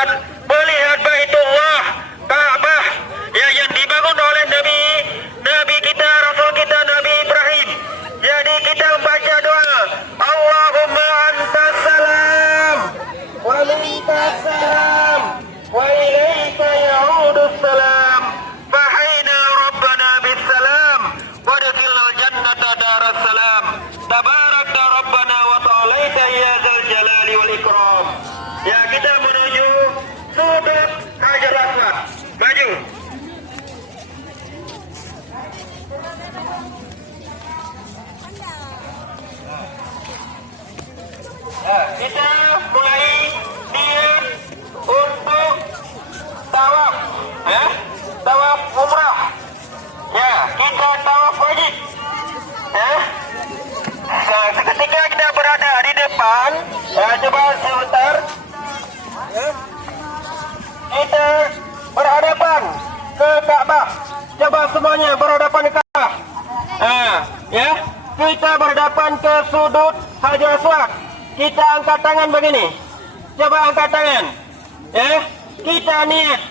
dapat melihat Baitullah Ka'bah ya, yang dibangun oleh Nabi kita, Rasul kita, Nabi Ibrahim. Jadi kita membaca doa, Allahumma antas salam wa minkas salam wa ilaika ya'udus salam fahayna rabbana bis salam wa adkhilnal jannata daras salam tabarakta rabbana wa ta'alaita ya dzal jalali wal ikram. Ya, kita menuju sudut Hajar Aswad. Maju. Kita mulai niat untuk tawaf, ya, tawaf umrah. Ya, kita tawaf wajib. Ya. Nah, ketika kita berada di depan, ya, coba sebentar. Ya. Kita berhadapan ke Ka'bah. Coba semuanya berhadapan ke Ka'bah. Nah, ya, kita berhadapan ke sudut Hajar Aswad. Kita angkat tangan begini. Coba angkat tangan. Ya, kita niat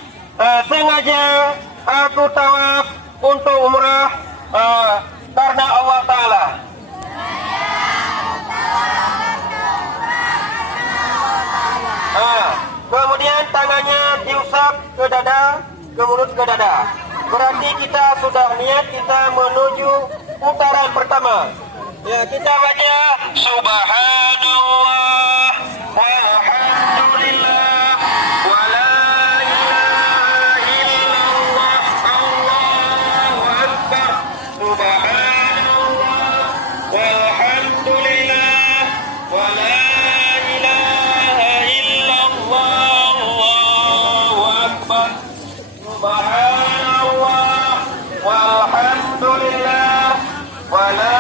sengaja aku tawaf untuk umrah karena Allah Ta'ala. Kemudian tangannya diusap ke dada, ke mulut, ke dada. Berarti kita sudah niat, kita menuju putaran pertama. Ya, kita baca Subhanallah walhamdulillah wa la ilaha illallah Allahu akbar. Subhanallah walhamdulillah wa la ilaha illallah Allahu akbar. Subhanallah walhamdulillah wa la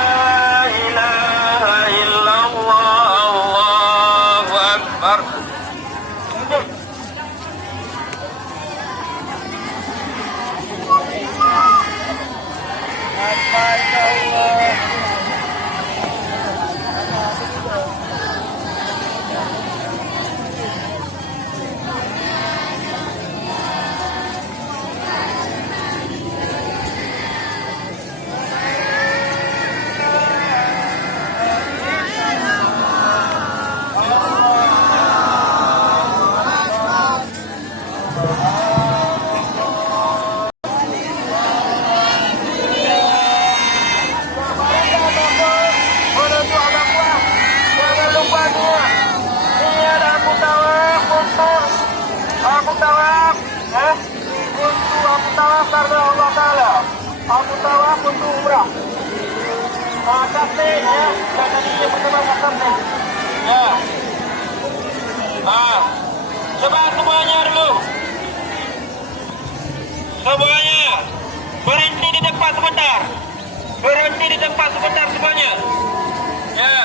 karena Allah Ta'ala. Aku tawaf untuk umrah. Kasih ya, dan tadi yang pertama kasih. Ya. Coba semuanya dulu. Semuanya berhenti di tempat sebentar. Berhenti di tempat sebentar semuanya. Ya.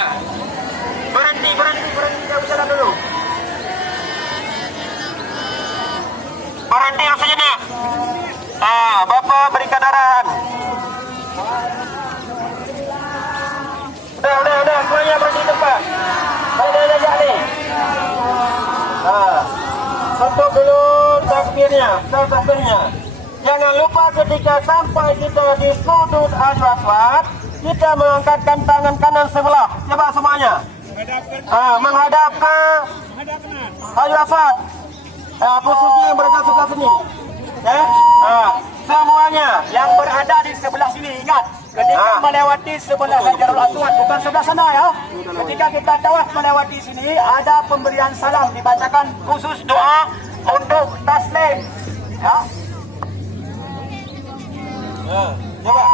Berhenti, jauh jalan dulu. Berhenti sejenak. Bapak berikan arahan. Udah, semuanya berhenti di tempat. Udah, jadi. Tutup dulu takbirnya. Jangan lupa ketika sampai kita di sudut Hajar Aswad, kita mengangkatkan tangan kanan sebelah. Coba semuanya. Menghadap ke Hajar Aswad. Khususnya yang berada sebelah sini. Semuanya yang berada di sebelah sini, ingat, ketika melewati sebelah Hajarul Aswad, bukan sebelah sana ya. Ketika kita tawaf melewati sini, ada pemberian salam, dibacakan khusus doa untuk taslim. Ya. Coba.